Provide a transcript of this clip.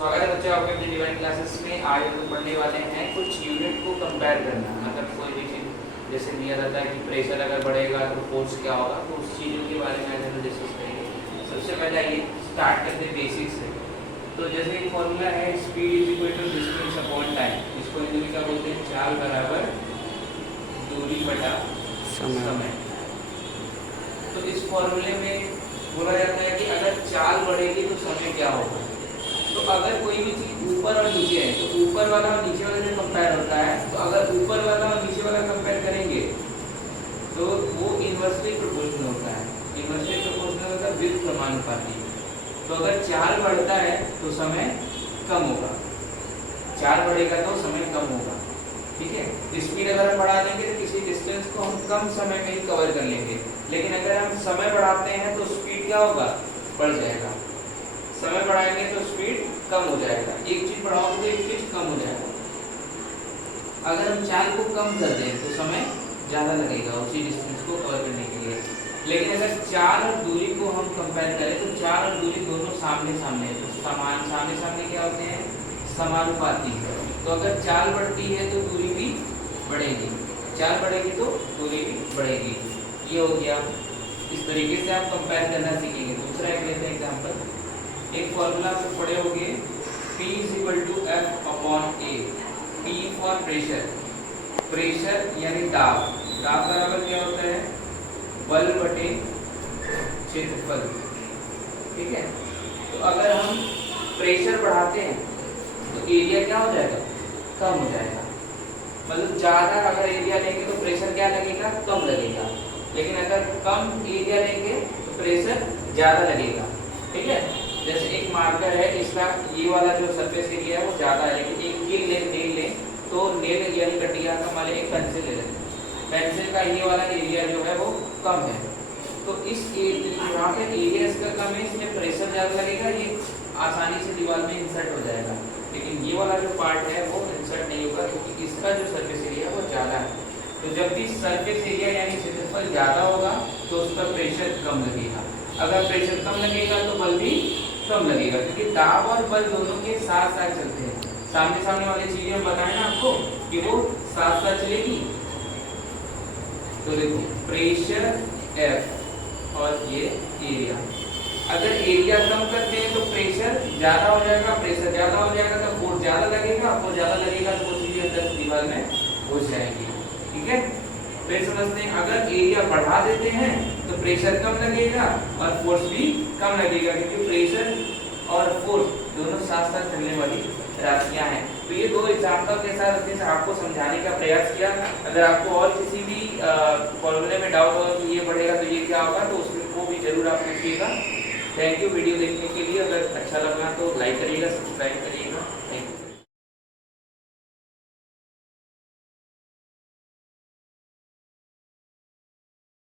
स्वागत है बच्चों आपके अपनी डिवाइन क्लासेस में। आज हम लोग पढ़ने वाले हैं कुछ यूनिट को कंपेयर करना। मतलब कोई भी चीज़ जैसे दिया जाता है कि प्रेशर अगर बढ़ेगा तो फोर्स क्या होगा, तो उस चीज़ों के बारे में आज हम डिस्कस करेंगे। सबसे पहले ये स्टार्ट करते हैं बेसिक्स से। तो जैसे एक फॉर्मूला है speed is equal to distance upon time. इसको हिंदी में क्या बोलते हैं? चाल बराबर दूरी बटा समय। तो इस फॉर्मूले में बोला जाता है कि अगर चाल बढ़ेगी तो समय क्या होगा। तो अगर कोई भी चीज़ ऊपर और नीचे है तो ऊपर वाला और नीचे वाला से कंपेयर होता है। तो अगर ऊपर वाला और नीचे वाला कंपेयर करेंगे तो वो इन्वर्सली प्रोपोर्शनल होता है। इन्वर्सली प्रोपोर्शनल होता है विद समानुपाती। तो अगर चाल बढ़ता है तो समय कम होगा, चाल बढ़ेगा तो समय कम होगा। ठीक है, स्पीड अगर हम बढ़ा देंगे तो किसी डिस्टेंस को हम कम समय में ही कवर कर लेंगे, लेकिन अगर हम समय बढ़ाते हैं तो स्पीड क्या होगा? बढ़ जाएगा। समय बढ़ाएंगे तो स्पीड कम हो जाएगा। एक चीज बढ़ाओगे तो एक चीज कम हो जाएगा। अगर हम चाल को कम कर दें तो समय ज़्यादा लगेगा उसी डिस्टेंस को कवर करने के लिए। लेकिन अगर चाल और दूरी को हम कंपेयर करें तो चाल और दूरी दोनों सामने सामने तो समान सामने सामने क्या होते हैं? समानुपाती। तो अगर चाल बढ़ती है तो दूरी भी बढ़ेगी, चाल बढ़ेगी तो दूरी भी बढ़ेगी। ये हो गया। इस तरीके से आप कंपेयर करना सीखेंगे। दूसरा एक लेते हैं एग्जाम्पल। एक फॉर्मूला आप पढ़े होंगे P is equal to F upon A। P for pressure, pressure यानी दाब। दाब बराबर क्या होता है? बल बटे क्षेत्रफल। ठीक है, तो अगर हम प्रेशर बढ़ाते हैं तो एरिया क्या हो जाएगा? कम हो जाएगा। मतलब ज़्यादा अगर एरिया लेंगे तो प्रेशर क्या लगेगा? कम लगेगा। लेकिन अगर कम एरिया लेंगे तो प्रेशर ज़्यादा लगेगा। ठीक है, जैसे एक मार्कर है, इसका ये वाला जो सरफेस एरिया है वो ज़्यादा है, लेकिन एक नेल लें तो नेल यानी कटिया का मान एक पेंसिल ले लें, पेंसिल का ये वाला एरिया जो है वो कम है। तो इस यहाँ पे एरिया इसका कम है, इसमें प्रेशर ज़्यादा लगेगा, ये आसानी से दीवार में इंसर्ट हो जाएगा। लेकिन ये वाला जो पार्ट है वो इंसर्ट नहीं होगा क्योंकि इसका जो सरफेस एरिया है वो ज़्यादा है। तो जब भी सरफेस एरिया यानी क्षेत्रफल ज़्यादा होगा तो उस पर प्रेशर कम लगेगा। अगर प्रेशर कम लगेगा तो बल भी कम लगेगा, क्योंकि दाब और बल दोनों के साथ साथ चलते हैं। सामने सामने वाली चीजें हम बताएं ना आपको कि वो साथ साथ चलेगी। तो देखो प्रेशर F और ये एरिया। अगर एरिया कम करते हैं तो प्रेशर ज्यादा हो जाएगा, प्रेशर ज्यादा हो जाएगा तो फोर्स ज्यादा लगेगा, फोर्स ज्यादा लगेगा तो वो चीजें अंदर दीवार में घुस जाएंगी। ठीक है, फिर समझते हैं। अगर एरिया बढ़ा देते हैं तो प्रेशर कम लगेगा और फोर्स भी कम लगेगा, क्योंकि प्रेशर और फोर्स दोनों साथ साथ चलने वाली राशियां हैं। तो ये दो एग्जाम्पल के साथ अच्छे से आपको समझाने का प्रयास किया। अगर आपको और किसी भी फॉर्मूले में डाउट होगा कि ये बढ़ेगा तो ये क्या होगा, तो उसको भी जरूर आप पूछिएगा। थैंक यू वीडियो देखने के लिए। अगर अच्छा लगा तो लाइक करिएगा, सब्सक्राइब करिएगा।